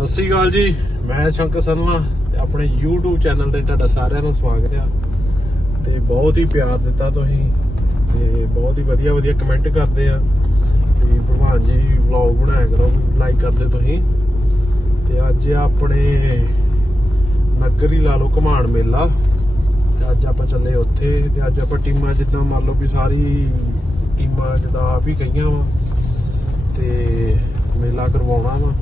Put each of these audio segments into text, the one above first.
ਸਤਿ ਸ੍ਰੀ ਅਕਾਲ ਜੀ। ਮੈਂ ਸ਼ੰਕਰ ਸਰਮਾ ਤੇ ਆਪਣੇ YouTube ਚੈਨਲ ਤੇ ਤੁਹਾਡਾ ਸਾਰਿਆਂ ਨੂੰ ਸਵਾਗਤ ਆ। ਤੇ ਬਹੁਤ ਹੀ ਪਿਆਰ ਦਿੱਤਾ ਤੁਸੀਂ ਤੇ ਬਹੁਤ ਹੀ ਵਧੀਆ ਵਧੀਆ ਕਮੈਂਟ ਕਰਦੇ ਆ। ਤੇ ਭਗਵਾਨ ਜੀ ਵਲੌਗ ਬਣਾਇਆ ਕਰੋ ਲਾਈਕ ਕਰਦੇ ਤੁਸੀਂ। ਤੇ ਅੱਜ ਆ ਆਪਣੇ ਨਗਰੀ ਲਾ ਲਓ ਘਮਾਣ ਮੇਲਾ। ਤੇ ਅੱਜ ਆਪਾਂ ਚੱਲੇ ਉੱਥੇ ਤੇ ਅੱਜ ਆਪਾਂ ਟੀਮਾਂ ਜਿੱਦਾਂ ਮੰਨ ਲਓ ਵੀ ਸਾਰੀ ਟੀਮਾਂ ਜਿੱਦਾਂ ਆਪ ਹੀ ਕਈਆਂ ਵਾ। ਤੇ ਮੇਲਾ ਕਰਵਾਉਣਾ ਵਾ।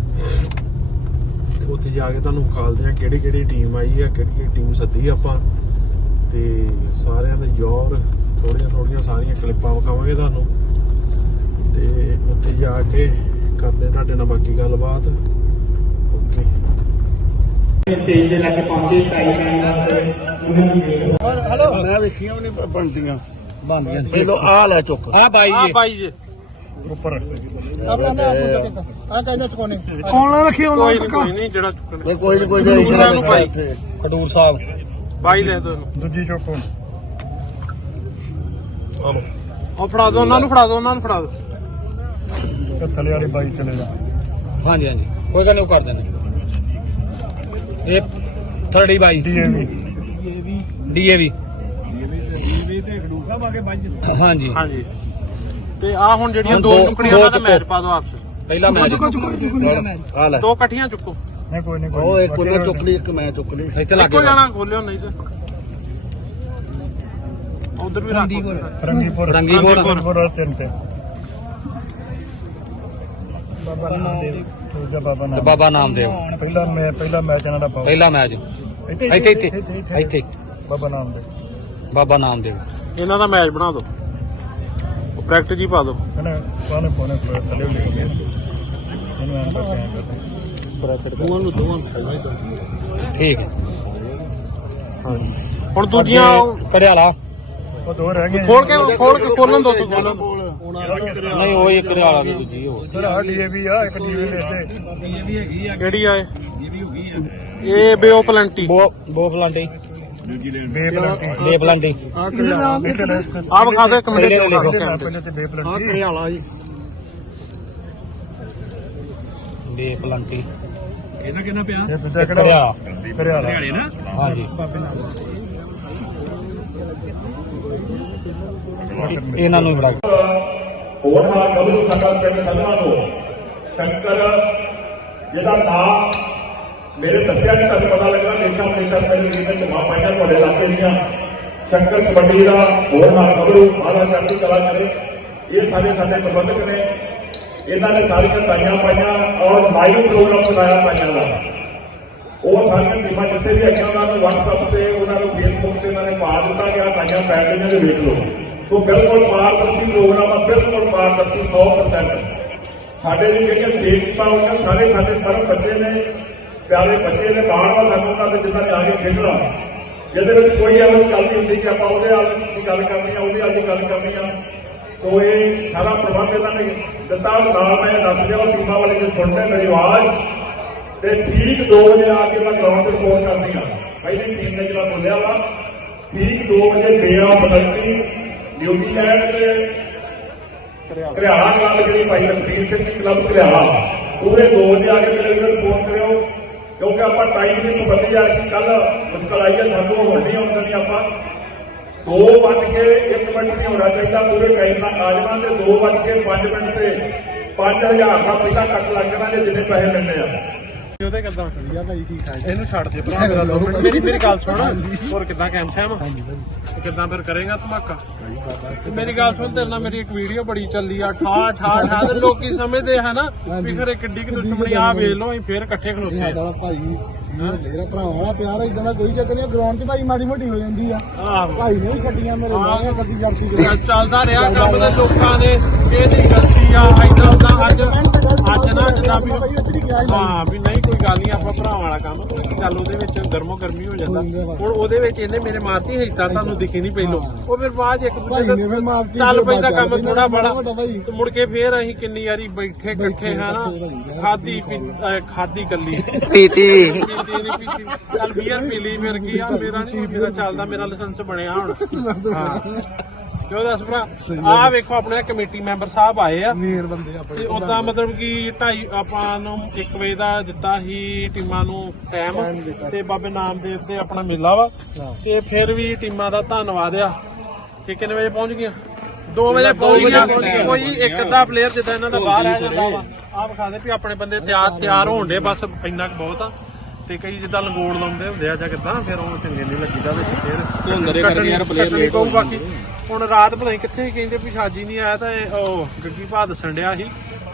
ਉੱਥੇ ਜਾ ਕੇ ਤੁਹਾਨੂੰ ਵਿਖਾਲਦੇ ਆ ਕਿਹੜੀ ਕਿਹੜੀ ਟੀਮ ਆਈ ਆ ਕਿਹੜੀ ਕਿਹੜੀ ਟੀਮ ਸੱਦੀ ਆਪਾਂ। ਤੇ ਸਾਰਿਆਂ ਦੇ ਯੋਰ ਥੋੜੀਆਂ ਥੋੜੀਆਂ ਸਾਰੀਆਂ ਕਲਿੱਪਾਂ ਵਿਖਾਵਾਂਗੇ ਤੁਹਾਨੂੰ। ਤੇ ਉੱਥੇ ਜਾ ਕੇ ਕਰਦੇ ਤੁਹਾਡੇ ਨਾਲ ਬਾਕੀ ਗੱਲਬਾਤ। ਓਕੇ ਸਟੇਜ ਦੇ ਲਾਗੇ ਪਹੁੰਚੇ ਟਾਈ ਕਰਨ ਵਾਸਤੇ ਉਹਨਾਂ ਦੀ ਵੇਟ ਮੈਂ ਵੇਖੀਆਂ ਵੀ ਨਹੀਂ ਬਣਦੀਆਂ। ਬਣਦੀਆਂ। ਪਹਿਲੋ ਆ ਲੈ ਚੁੱਕ। ਆ ਬਾਈ ਆ ਜੀ ਬਾਈ ਜੀ। ਉੱਪਰ ਆ ਕਹਿੰਦੇ ਚਕੋਨੇ ਕੌਣ ਰੱਖੀ ਕੋਈ ਨਹੀਂ ਕੋਈ ਨਹੀਂ ਜਿਹੜਾ ਚੁੱਕਣਾ। ਨਹੀਂ ਕੋਈ ਨਹੀਂ ਕੋਈ ਦੂਸਰਿਆਂ ਨੂੰ ਪਾਈ। ਇੱਥੇ। ਖਡੂਰ ਸਾਹਿਬ। ਬਾਈ ਲੈ ਦੋ ਇਹਨੂੰ। ਦੂਜੀ ਚੁੱਕ। ਉਹ ਫੜਾ ਦੋ ਉਹਨਾਂ ਨੂੰ ਫੜਾ ਦੋ ਉਹਨਾਂ ਨੂੰ ਫੜਾ ਦੋ। ਥੱਲੇ ਵਾਲੀ ਬਾਈ ਚਲੇ ਜਾ। ਹਾਂਜੀ ਹਾਂਜੀ। ਕੋਈ ਗੱਲ ਨਹੀਂ ਉਹ ਕਰ ਦਿੰਦੇ। ਇਹ 30 ਬਾਈ। ਡੀਏਵੀ। ਡੀਏਵੀ। ਹਾਂਜੀ। ਹਾਂਜੀ। ਤੇ ਆ ਹੁਣ ਜਿਹੜੀਆਂ ਦੋ ਦੋ- ਟੁਕੜੀਆਂ ਦੋ ਮੈਚ ਚੁੱਕੋ। ਪਾ ਦਿਓ ਆਪਸ ਪਹਿਲਾ ਮੈਚ ਆ ਲੈ। ਦੋ ਇਕੱਠੀਆਂ ਚੁੱਕੋ। ਨਹੀਂ ਕੋਈ ਨਹੀਂ ਉਹ ਇੱਕ ਉਹਨੇ ਚੁੱਕ ਲਈ ਇੱਕ ਮੈਂ ਚੁੱਕ ਲਈ। ਇੱਥੇ ਲੱਗ ਗਿਆ ਜਾਣਾ। ਖੋਲਿਓ ਨਹੀਂ ਤੇ। ਉਧਰ ਵੀ ਰੱਖ ਰੰਗੀਪੁਰ। ਰੰਗੀਪੁਰ। ਰੰਗੀਪੁਰ। ਤਿੰਨ ਤੇ। ਬਾਬਾ ਨਾਮਦੇਵ। ਦੂਜਾ ਬਾਬਾ ਤੇ ਨਾਮ ਬਾਬਾ ਨਾਮਦੇਵ। ਪਹਿਲਾ ਮੈਂ ਪਹਿਲਾ ਮੈਚ ਇਹਨਾਂ ਦਾ ਪਹਿਲਾ ਮੈਚ। ਇੱਥੇ ਇੱਥੇ। ਇੱਥੇ। ਬਾਬਾ ਨਾਮਦੇਵ। ਬਾਬਾ ਨਾਮਦੇਵ। ਇਹਨਾਂ ਦਾ ਮੈਚ ਬਣਾ ਦਿਓ। ਪ੍ਰੈਕਟਿਸ ਹੀ ਪਾ ਦਿਓ। ਇਹਨੇ ਪਾਣੇ ਪਾਣੇ ਥੱਲੇ ਲੈ ਕੇ ਇਹਨੂੰ ਐਂ ਕਰਕੇ ਠੀਕ ਹੈ। ਹਾਂਜੀ। ਹੁਣ ਦੂਜੀਆਂ ਕਰਿਆਲਾ। ਉਹ ਦੋ ਰਹਿ ਗਏ। ਖੋਲ ਕੇ ਖੋਲ ਕੇ ਖੋਲਣ ਦੋ ਖੋਲਣ। ਦਿਓ। ਨਹੀਂ ਉਹ ਇੱਕ ਕਰਿਆਲਾ ਦੀ ਦੂਜੀ ਉਹ। ਫਿਰ ਆ ਡੀਏਵੀ ਆ ਇੱਕ ਡੀਏਵੀ ਦੇ ਕਿਹੜੀ ਆ ਇਹ? ਇਹ ਬੇਓ ਪਲੰਟੀ। ਬੋ ਬੋ ਫਲਾਂਟੀ ਬੇ ਪਲੰਟੀ ਬੇ ਫਲਾਂਟੀ ਆ ਵਿਖਾ ਦਿਓ ਇੱਕ ਮਿੰਟ ਚ ਵਿਖਾ ਦਿਓ। ਕੈਮਰੇ 'ਚ। ਪਹਿਲੇ ਤੇ ਬੇ ਪਲੰਟੀ ਬੇ ਫਲਾਂਟੀ ਇਹ ਦੂਜਾ ਕਿਹੜਾ? ਕਰਿਆਲਾ। ਕਰਿਆਲਾ। ਹਾਂਜੀ। ਇਹਨਾਂ ਨੂੰ ਬੜਾ ਹੋਰ ਨਾਲ ਕਬੂ ਸਾਡਾ ਪਿੰਡ ਸਲਮਾ ਤੋਂ ਸ਼ੰਕਰ ਜਿਹਦਾ ਨਾਮ ਮੇਰੇ ਦੱਸਿਆ ਨਹੀਂ ਤੁਹਾਨੂੰ ਪਤਾ ਲੱਗਣਾ ਹਮੇਸ਼ਾ ਵਿਦੇਸ਼ਾਂ ਦੇ ਵਿੱਚ ਮਾਂ ਪਾਈਆਂ ਤੁਹਾਡੇ ਇਲਾਕੇ ਦੀਆਂ। ਸ਼ੰਕਰ ਕਬੱਡੀ ਦਾ ਹੋਰ ਨਾਲ ਕਬੂ ਮਾਲਾ ਚੜ੍ਹਦੀ ਕਲਾ ਕਰੇ। ਇਹ ਸਾਰੇ ਸਾਡੇ ਪ੍ਰਬੰਧਕ ਨੇ। ਇਹਨਾਂ ਨੇ ਸਾਰੀਆਂ ਤਾਈਆਂ ਪਾਈਆਂ ਔਰ ਲਾਈਵ ਪ੍ਰੋਗਰਾਮ ਬਣਾਇਆ ਤਾਈਆਂ ਦਾ। ਉਹ ਸਾਰੀਆਂ ਟੀਮਾਂ ਜਿੱਥੇ ਵੀ ਆਈਆਂ ਉਹਨਾਂ ਨੂੰ WhatsApp ਤੇ, ਉਹਨਾਂ ਨੂੰ Facebook ਤੇ ਉਹਨਾਂ ਨੇ ਪਾ ਦਿੱਤਾ ਗਿਆ। ਤਾਈਆਂ ਪੈ ਗਈਆਂ ਨੇ ਵੇਖ ਲਓ। ਸੋ ਬਿਲਕੁਲ ਪਾਰਦਰਸ਼ੀ ਪ੍ਰੋਗਰਾਮ ਆ, ਬਿਲਕੁਲ ਪਾਰਦਰਸ਼ੀ 100% ਸਾਡੇ ਲਈ ਜਿਹੜੀਆਂ ਸੇਵ ਟੀਮਾਂ ਸਾਰੇ ਸਾਡੇ ਪਰਮ ਬੱਚੇ ਨੇ। ਪਿਆਰੇ ਬੱਚੇ ਨੇ ਬਾਹਰ ਵਾ ਸਾਨੂੰ ਉਹਨਾਂ ਦੇ ਜਿੱਦਾਂ ਨੇ ਆ ਕੇ ਖੇਡਣਾ। ਜਿਹਦੇ ਵਿੱਚ ਕੋਈ ਇਹੋ ਜਿਹੀ ਗੱਲ ਨਹੀਂ ਹੁੰਦੀ ਕਿ ਆਪਾਂ ਉਹਦੇ ਹਾਲ ਦੀ ਗੱਲ ਕਰਨੀ ਆ, ਉਹਦੇ ਹਾਲ ਦੀ ਗੱਲ ਕਰਨੀ ਆ। ਸੋ ਇਹ ਸਾਰਾ ਪ੍ਰਬੰਧ ਇਹਨਾਂ ਨੇ ਦਿੱਤਾ। ਨਾਲ ਮੈਂ ਇਹ ਦੱਸ ਦਿਆਂ ਟੀਮਾਂ ਵਾਲੇ ਜੇ ਸੁਣਦੇ ਮੇਰੀ ਆਵਾਜ਼। ਤੇ ਠੀਕ 2 ਵਜੇ ਆ ਕੇ ਮੈਂ ਗਰਾਊਂਡ ਤੇ ਰਿਪੋਰਟ ਕਰਨੀ ਆ। ਪਹਿਲੀ ਟੀਮ ਨੇ ਜਿਹੜਾ ਬੋਲਿਆ ਵਾ, ਠੀਕ 2 ਵਜੇ ਬੇਆ ਬਦਲਤੀ ਨਿਊਜ਼ੀਲੈਂਡ ਤੇ ਘਰਿਆਲਾ ਕਲੱਬ ਜਿਹੜੀ ਭਾਈ ਲਖਬੀਰ ਸਿੰਘ ਦੀ ਕਲੱਬ ਘਰਿਆਲਾ। ਉਹਦੇ 2 ਵਜੇ ਆ ਕੇ ਮੇਰੇ ਨਾਲ ਰਿਪੋਰਟ ਕਰਿਓ। ਕਿਉਂਕਿ ਆਪਾਂ ਟਾਈਮ ਦੀ ਪਾਬੰਦੀ ਆ ਕਿ ਕੱਲ ਮੁਸ਼ਕਲ ਆਈ ਹੈ ਸਾਨੂੰ ਉਹ ਵੱਡੀ ਆਉਂਦੀ ਨਹੀਂ ਆਪਾਂ। 2 ਵੱਜ ਕੇ 1 ਮਿੰਟ ਨਹੀਂ ਹੋਣਾ ਚਾਹੀਦਾ, ਪੂਰੇ ਟਾਈਮ ਨਾਲ ਆ ਜਾਣਾ ਤੇ 2 ਵੱਜ ਕੇ 5 ਮਿੰਟ ਤੇ 5000 ਦਾ ਪਹਿਲਾਂ ਕੱਟ ਲੱਗ ਜਾਣਾ ਜੇ ਜਿੰਨੇ ਪੈਸੇ ਮਿਲਨੇ ਆ। ਉਹਦੇ ਕਿੱਦਾਂ ਵਧੀਆ ਭਾਈ? ਠੀਕ ਠਾਕ ਇਹਨੂੰ ਛੱਡ ਦੇ ਭਰਾ ਮੇਰਾ ਦੋ ਮਿੰਟ ਮੇਰੀ ਮੇਰੀ ਗੱਲ ਸੁਣ। ਹੋਰ ਕਿੱਦਾਂ ਕੈਮ ਸੈਮ? ਤੇ ਕਿੱਦਾਂ ਫਿਰ ਕਰੇਗਾ ਧਮਾਕਾ? ਤੇ ਮੇਰੀ ਗੱਲ ਸੁਣ ਤੇਰੇ ਨਾਲ ਮੇਰੀ ਇੱਕ ਵੀਡੀਓ ਬੜੀ ਚੱਲੀ ਆ ਠਾ ਠਾ ਠਾ ਤੇ ਲੋਕੀ ਸਮਝਦੇ ਹੈ ਨਾ ਵੀ ਖਰੇ ਕਿੱਡੀ ਕਿ ਦੁਸ਼ਮਣੀ ਆ ਵੇਖ ਲੋ ਅਸੀਂ ਫੇਰ ਇਕੱਠੇ ਖਲੋਤੇ ਆ। ਭਾਈ ਮੇਰਾ ਭਰਾਵਾਂ ਦਾ ਪਿਆਰ ਇਦਾਂ ਦਾ ਕੋਈ ਚੱਕਰ ਨਹੀਂ ਗਰਾਊਂਡ 'ਚ ਭਾਈ ਮਾੜੀ ਮੋਟੀ ਹੋ ਜਾਂਦੀ ਆ। ਭਾਈ ਨੇ ਵੀ ਛੱਡੀਆਂ ਮੇਰੇ ਮਾਂ ਕਦੀ ਜਰਸੀ ਚੱਲ- ਚੱਲਦਾ ਰਿਹਾ ਕੰਮ ਦੇ ਲੋਕਾਂ ਨੇ ਇਹਦੀ ਗਲਤੀ ਆ ਐਦਾਂ ਉਦਾਂ ਅੱਜ ਜਿੱਦਾਂ ਵੀ ਹਾਂ ਵੀ ਨਹੀਂ ਕੋਈ ਗੱਲ ਨਹੀਂ ਆਪਾਂ ਭਰਾਵਾਂ ਵਾਲਾ ਕੰਮ ਚੱਲ ਉਹਦੇ ਵਿੱਚ ਗਰਮੋ ਗਰਮੀ ਹੋ ਜਾਂਦਾ। ਹੁਣ ਉਹਦੇ ਵਿੱਚ ਇਹਨੇ ਮੇਰੇ ਮਾਰਤੀ ਹਿੱਸਾ ਤੁਹਾਨੂੰ ਦਿਖੀ ਨਹੀਂ ਪਹਿਲੋਂ ਉਹ ਫਿਰ ਬਾਅਦ ਇੱਕ ਦੂਜੇ ਮਾਰਤੀ ਚੱਲ ਪੈਂਦਾ ਕੰਮ ਥੋੜਾ ਬੜਾ। ਤੇ ਮੁੜ ਕੇ ਫੇਰ ਅਸੀਂ ਕਿੰਨੀ ਵਾਰੀ ਬੈਠੇ ਇਕੱਠੇ ਹੈ ਨਾ ਭਾਈ, ਖਾਦੀ ਖਾਦੀ ਕੱਲੀ ਪੀਤੀ ਵੀ। ਚੱਲ ਬੀਅਰ ਪੀ ਲਈ ਫਿਰ ਕੀ ਆ ਮੇਰਾ ਨਹੀਂ ਮੇਰਾ ਚੱਲਦਾ ਮੇਰਾ ਲਾਇਸੈਂਸ ਬਣਿਆ ਹੁਣ। ਹਾਂ। ਕਿਉਂ ਦੱਸ ਭਰਾ? ਆਹ ਵੇਖੋ ਆਪਣੇ ਕਮੇਟੀ ਮੈਂਬਰ ਸਾਹਿਬ ਆਏ ਆ। ਮੇਨ ਬੰਦੇ ਆਪਣੇ ਤੇ ਉਦਾਂ ਮਤਲਬ ਕਿ 2:30 ਆਪਾਂ ਨੂੰ 1 ਵਜੇ ਦਾ ਦਿੱਤਾ ਸੀ ਟੀਮਾਂ ਨੂੰ ਟਾਈਮ। ਤੇ ਬਾਬੇ ਨਾਮਦੇਵ ਤੇ ਆਪਣਾ ਮੇਲਾ ਵਾ। ਤੇ ਫਿਰ ਵੀ ਟੀਮਾਂ ਦਾ ਧੰਨਵਾਦ ਆ। ਕਿ ਕਿੰਨੇ ਵਜੇ ਪਹੁੰਚ ਗਈਆਂ? 2 ਵਜੇ ਪਹੁੰਚ ਗਈਆਂ। ਕੋਈ ਇੱਕ ਅੱਧਾ ਪਲੇਅਰ ਜਿੱਦਾਂ ਇਹਨਾਂ ਦਾ ਬਾਹਰ ਆ ਜਾਂਦਾ ਵਾ। ਆਹ ਵਿਖਾ ਦੇ ਵੀ ਆਪਣੇ ਬੰਦੇ ਤਿਆਰ ਤਿਆਰ ਹੋਣ ਦੇ ਬਸ ਇੰਨਾ ਕੁ ਬਹੁਤ ਆ। ਤੇ ਕਈ ਜਿੱਦਾਂ ਲੰਗੋੜ ਲਾਉਂਦੇ ਹੁੰਦੇ ਆ ਜਾਂ ਕਿੱਦਾਂ ਫਿਰ ਉਹ ਚੰਗੇ ਨਹੀਂ ਲੱਗੀਦਾ ਵਿੱਚ ਫਿਰ ਧੁੰਦਰੇ ਕਰਕੇ ਯਾਰ late ਪਊ ਹੋ ਬਾਕੀ ਹੁਣ ਰਾਤ ਨਹੀਂ ਕਿੱਥੇ ਕਹਿੰਦੇ ਵੀ ਸ਼ਾਜੀ ਨਹੀਂ ਆਇਆ ਤਾਂ ਇਹ ਉਹ ਗੱਗੀ ਭਾ ਦੱਸਣ ਡਿਆ ਸੀ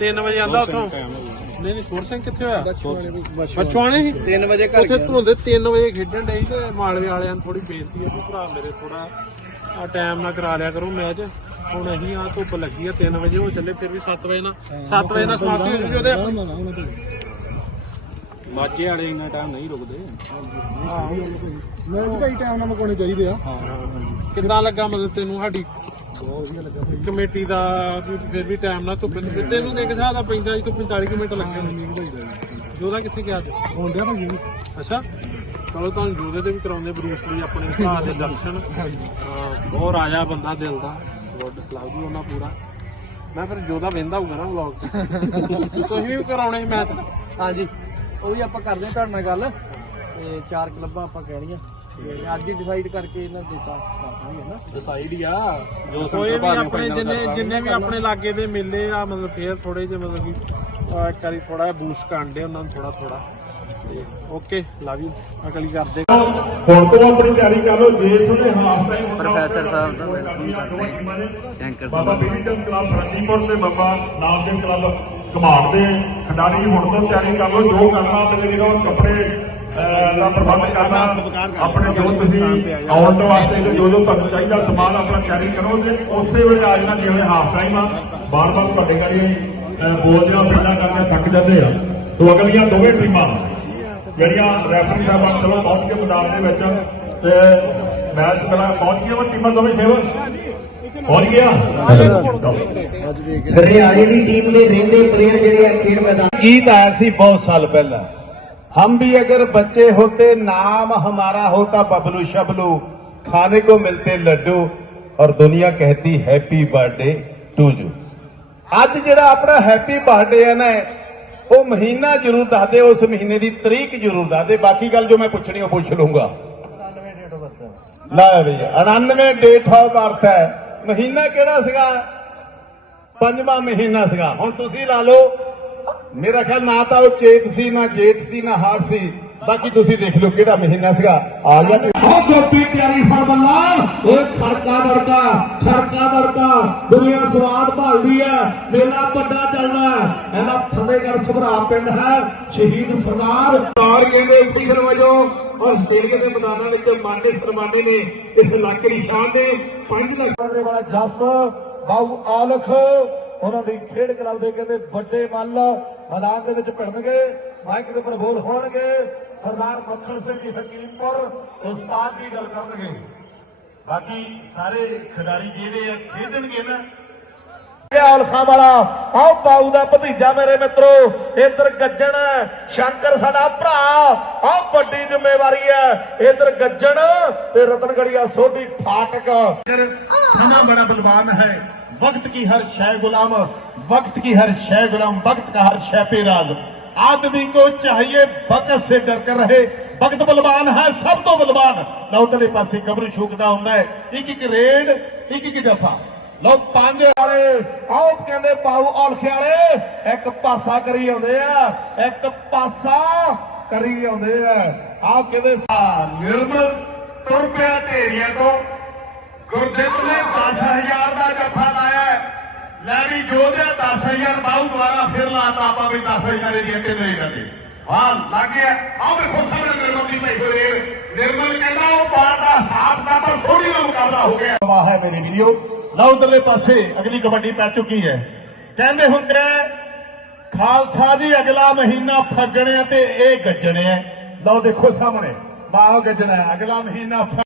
3 ਵਜੇ ਆਂਦਾ ਉੱਥੋਂ। ਨਹੀਂ ਨਹੀਂ ਸ਼ੋਰ ਸਿੰਘ ਕਿੱਥੇ ਹੋਇਆ? ਬਚਵਾਣੇ ਸੀ? 3 ਵਜੇ ਉੱਥੇ ਧੁੰਦੇ 3 ਵਜੇ ਖੇਡਣ ਡਏ ਸੀ ਤੇ ਮਾਲਵੇ ਵਾਲਿਆਂ ਨੂੰ ਥੋੜੀ ਬੇਨਤੀ ਹੈ ਵੀ ਭਰਾ ਮੇਰੇ ਥੋੜਾ ਆ ਟਾਈਮ ਨਾਲ ਕਰਾ ਲਿਆ ਕਰੋ ਮੈਚ ਹੁਣ ਅਸੀਂ ਆ ਧੁੱਪ ਲੱਗੀ ਆ 3 ਵਜੇ ਹੋ ਚੱਲੇ ਫਿਰ ਵੀ 7 ਵਜੇ ਨਾਲ 7 ਵਜੇ ਨਾਲ ਸਮਾਪਤੀ ਹੋ ਜੂਗੀ ਉਹਦੇ ਆਰਾਮ ਨਾਲ ਆਉਣਾ ਭਾਈ ਮਾਝੇ ਵਾਲੇ ਇੰਨਾ ਟਾਈਮ ਨਹੀਂ ਰੁਕਦੇ। ਮੈਚ ਭਾਈ ਟਾਈਮ ਨਾਲ ਮਕਾਉਣੇ ਚਾਹੀਦੇ ਆ। ਕਿੰਨਾ ਲੱਗਾ ਮਤਲਬ ਤੈਨੂੰ ਸਾਡੀ ਬਹੁਤ ਕਮੇਟੀ ਦਾ ਫਿਰ ਵੀ ਟਾਈਮ ਨਾਲ ਧੁੱਪ ਤੇ ਤੈਨੂੰ ਇੱਕ ਹਿਸਾਬ ਦਾ ਪੈਂਦਾ ਸੀ ਤੂੰ 45 ਕੁ ਮਿੰਟ ਲੱਗੇ ਮੀਂਹ ਭਾਈ ਦਾ ਜੋਦਾ ਕਿੱਥੇ ਗਿਆ ਅੱਜ? ਹੁੰਦਿਆ ਭਾਈ ਅੱਛਾ। ਚਲੋ ਤੁਹਾਨੂੰ ਜੋਦੇ ਤੇ ਵੀ ਕਰਾਉਂਦੇ ਬਰੂਸ ਲਈ ਆਪਣੇ ਭਰਾ ਦੇ ਦਰਸ਼ਨ। ਉਹ ਰਾਜਾ ਬੰਦਾ ਦਿਲ ਦਾ। ਗੁੱਡ ਯੂ ਉਹਨਾਂ ਪੂਰਾ। ਮੈਂ ਫਿਰ ਜੋਦਾ ਵੇਂਦਾ ਹੋਊਗਾ ਨਾ ਵਲੌਗ 'ਚ। ਤੁਸੀਂ ਵੀ ਕਰਾਉਣੇ ਮੈਚ? ਹਾਂਜੀ। ਉਹ ਵੀ ਆਪਾਂ ਕਰਦੇ ਹਾਂ ਤੁਹਾਡੇ ਨਾਲ ਗੱਲ। ਤੇ ਚਾਰ ਕਲੱਬਾਂ ਆਪਾਂ ਕਹਿਣੀਆਂ। ਤੇ ਅੱਜ ਹੀ ਡਿਸਾਈਡ ਕਰਕੇ ਇਹਨਾਂ ਨੂੰ ਦਿੱਤਾ। ਨਾ ਡਿਸਾਈਡ ਹੀ ਆ। ਜੋ ਕੋਈ ਵੀ ਆਪਣੇ ਜਿੰਨੇ ਜਿੰਨੇ ਵੀ ਆਪਣੇ ਲਾਗੇ ਦੇ ਮੇਲੇ ਆ ਮਤਲਬ ਫੇਰ ਥੋੜੇ ਜਿਹੇ ਮਤਲਬ ਕਿ ਇੱਕ ਵਾਰੀ ਥੋੜਾ ਜਿਹਾ ਬੂਸਟ ਕਰਨ ਦੇ ਉਹਨਾਂ ਨੂੰ ਥੋੜਾ ਥੋੜਾ ਤੇ ਓਕੇ ਲਵ ਯੂ ਅਗਲੀ ਕਰਦੇ ਹੁਣ ਤੋਂ ਆਪਣੀ ਤਿਆਰੀ ਕਰ ਲਓ ਜੇ ਸੁਣੇ ਹਾਫ ਟਾਈਮ ਪ੍ਰੋਫੈਸਰ ਸਾਹਿਬ ਦਾ ਵੈਲਕਮ ਕਰਦੇ ਸ਼ੰਕਰ ਬਾਬਾ ਸਾਹਿਬ ਬੀਜਨ ਕਲੱਬ ਫਰੰਦੀਪੁਰ ਤੇ ਬਾਬਾ ਨਾਮਦੇਵ ਕਲੱਬ ਕਮਾਲ ਖਿਡਾਰੀ ਹੁਣ ਤੋਂ ਤਿਆਰੀ ਕਰ ਲਓ, ਜੋ ਕਰਨਾ ਤੇ ਜਿਹੜਾ ਕੱਪੜੇ ਦਾ ਪ੍ਰਬੰਧ ਕਰਨਾ, ਆਪਣੇ ਜੋ ਤੁਸੀਂ ਆਉਣ ਤੋਂ ਵਾਸਤੇ ਜੋ ਜੋ ਤੁਹਾਨੂੰ ਚਾਹੀਦਾ ਸਮਾਨ ਆਪਣਾ ਤਿਆਰੀ ਕਰੋ ਤੇ ਉਸੇ ਵੇਲੇ ਆ ਜਾਣਾ ਜਿਵੇਂ ਹਾਫ ਟਾਈਮ ਆ। ਬਾਰ-ਬਾਰ ਤੁਹਾਡੇ ਗਾੜੀ ਬੋਲਦਿਆਂ ਪਿੰਡਾਂ ਕਰਕੇ ਥੱਕ ਜਾਂਦੇ ਆ। ਤੋਂ ਅਗਲੀਆਂ ਦੋਵੇਂ ਟੀਮਾਂ, ਜਿਹੜੀਆਂ ਰੈਫਰੀ ਸਾਹਿਬਾਨ ਚਲੋ ਪਹੁੰਚ ਕੇ ਮੈਦਾਨ ਦੇ ਵਿੱਚ ਤੇ ਮੈਚ ਕਰਾ ਪਹੁੰਚ ਗਈਆਂ ਟੀਮਾਂ ਦੋਵੇਂ ਸੇਵ ਪਹੁੰਚ ਗਿਆ हरियाणे की टीम ने रहते प्लेयर ਜਿਹੜੇ ਆ ਖੇਡ मैदान गीत आया थी बहुत साल पहला हम भी अगर बच्चे होते नाम हमारा होता बबलू शबलू खाने को मिलते लड्डू और दुनिया कहती हैप्पी बर्थडे टू यू ਅੱਜ ਜਿਹੜਾ ਆਪਣਾ ਹੈਪੀ ਬਰਥਡੇ ਹੈ ਨਾ ਉਹ ਮਹੀਨਾ ਜ਼ਰੂਰ ਦੱਸ ਦੇ ਉਸ ਮਹੀਨੇ ਦੀ ਤਰੀਕ ਜ਼ਰੂਰ ਦੱਸ ਦੇ ਬਾਕੀ ਗੱਲ ਜੋ ਮੈਂ ਪੁੱਛਣੀ ਉਹ ਪੁੱਛ ਲੂੰਗਾ ਲੈ ਬਈ 99 ਡੇਟ ਆਫ ਬਰਥ ਹੈ ਮਹੀਨਾ ਕਿਹੜਾ ਸੀਗਾ? ਪੰਜਵਾਂ ਮਹੀਨਾ ਸੀਗਾ। ਹੁਣ ਤੁਸੀਂ ਲਾ ਲਓ। ਮੇਰਾ ਖਿਆਲ ਨਾ ਤਾਂ ਉਹ ਚੇਤ ਸੀ, ਨਾ ਜੇਠ ਸੀ, ਨਾ ਹਾਰ ਸੀ। ਬਾਕੀ ਤੁਸੀਂ ਦੇਖ ਲਓ ਕਿਹੜਾ ਮਹੀਨਾ ਸੀਗਾ। ਆ ਗਿਆ ਆਹ ਗੋਪੀ ਤਿਆਰੀ ਫੜ ਬੱਲਾ। ਓਏ ਖੜਕਾ ਦੜਕਾ ਖੜਕਾ ਦੜਕਾ ਦੁਨੀਆ ਸਵਾਦ ਭਾਲਦੀ ਹੈ ਮੇਲਾ ਵੱਡਾ ਚੱਲਦਾ ਇਹਦਾ ਫਤਿਹਗੜ੍ਹ ਸਭਰਾ ਪਿੰਡ ਹੈ ਸ਼ਹੀਦ ਸਰਦਾਰ। ਸਰਦਾਰ ਕਹਿੰਦੇ ਪੁੱਛਣ ਵਜੋਂ ਔਰ ਸਟੇਡੀਅਮ ਦੇ ਮੈਦਾਨਾਂ ਵਿੱਚ ਮਾਨੇ ਸਰਮਾਨੇ ਨੇ। ਇਸ ਇਲਾਕੇ ਦੀ ਸ਼ਾਨ ਨੇ। ਪੰਜ ਲੱਖ ਦੇ ਵਾਲਾ ਜੱਸ ਬਾਉ ਆਲਖ ਉਹਨਾਂ ਦੀ ਖੇਡ ਕਲੱਬ ਦੇ ਕਹਿੰਦੇ ਵੱਡੇ ਮੱਲ ਮੈਦਾਨ ਦੇ ਵਿੱਚ ਭਿੜਨਗੇ। ਮਾਈਕ ਦੇ ਉੱਪਰ ਬੋਲ ਹੋਣਗੇ। ਸਰਦਾਰ ਮੱਖਣ ਸਿੰਘ ਜੀ ਹਕੀਮਪੁਰ ਉਸਤਾਦ ਦੀ ਗੱਲ ਕਰਨਗੇ ਬਾਕੀ ਸਾਰੇ ਖਿਡਾਰੀ ਜਿਹੜੇ ਆ ਖੇਡਣਗੇ ਨਾ ਆਲਖਾ ਵਾਲਾ ਆਓ ਬਾਊ ਦਾ ਭਤੀਜਾ ਮੇਰੇ ਮਿੱਤਰੋ ਇੱਧਰ ਗੱਜਣ ਸ਼ੰਕਰ ਸਾਡਾ ਭਰਾ ਆਹ ਵੱਡੀ ਜ਼ਿੰਮੇਵਾਰੀ ਹੈ ਇੱਧਰ ਗੱਜਣ ਤੇ ਰਤਨਗੜੀਆ ਸੋਢੀ ਫਾਟਕ ਸਮਾਂ बड़ा बलवान है वक्त की हर शय गुलाम वक्त की हर शय गुलाम वक्त का हर शय पे राज आदमी को चाहिए वक्त से डर कर रहे वक्त बलवान है सब तो बलवान ਲੌਤਲੇ ਪਾਸੇ ਕਬਰ ਛੂਕਦਾ ਹੁੰਦਾ ਹੈ ਇੱਕ ਇੱਕ ਰੇਡ ਇੱਕ ਇੱਕ ਦਫਾ ਲਓ ਪੰਜ ਵਾਲੇ ਆਓ ਕਹਿੰਦੇ ਬਾਹੂ ਔਲਖੇ ਵਾਲੇ ਇੱਕ ਪਾਸਾ ਕਰੀ ਆਉਂਦੇ ਆ ਇੱਕ ਪਾਸਾ ਕਰੀ ਆਉਂਦੇ ਆ ਆਓ ਕਹਿੰਦੇ ਸਾ ਨਿਰਮਲ ਤੁਰ ਪਿਆ ਢੇਰੀਆਂ ਤੋਂ ਗੁਰਦਿੱਤ ਨੇ 10000 ਦਾ ਜੱਫਾ ਲਾਇਆ ਹੈ। ਲੈ ਵੀ ਜੋਧਿਆ 10000 ਬਾਹੂ ਦੁਆਰਾ ਫਿਰ ਲਾਤਾ ਆਪਾਂ ਵੀ 10000 ਦੀ ਅੱਗੇ ਨਹੀਂ ਕਰਦੇ ਹਾਂ ਲੱਗ ਗਿਆ। ਆਹ ਵੇਖੋ ਸਾਹਮਣੇ ਨਿਰਮਲ ਦੀ ਪਈ ਹੋਈ ਨਿਰਮਲ ਕਹਿੰਦਾ ਉਹ ਬਾਤ ਦਾ ਹਿਸਾਬ ਦਾ ਪਰ ਥੋੜੀ ਨਾ ਮੁਕਾਬਲਾ ਹੋ ਗਿਆ। ਵਾਹ ਹੈ ਮੇਰੇ ਵੀਡੀਓ ਲਓ ਉਧਰਲੇ ਪਾਸੇ ਅਗਲੀ ਕਬੱਡੀ ਪੈ ਚੁੱਕੀ ਹੈ। ਕਹਿੰਦੇ ਹੁੰਦੇ ਆ, ਖਾਲਸਾ ਜੀ ਅਗਲਾ ਮਹੀਨਾ ਫੱਗਣ ਤੇ ਇਹ ਗੱਜਣ ਹੈ ਲਓ ਦੇਖੋ ਸਾਹਮਣੇ। ਬਾਹੋ ਗੱਜਣਾ ਅਗਲਾ ਮਹੀਨਾ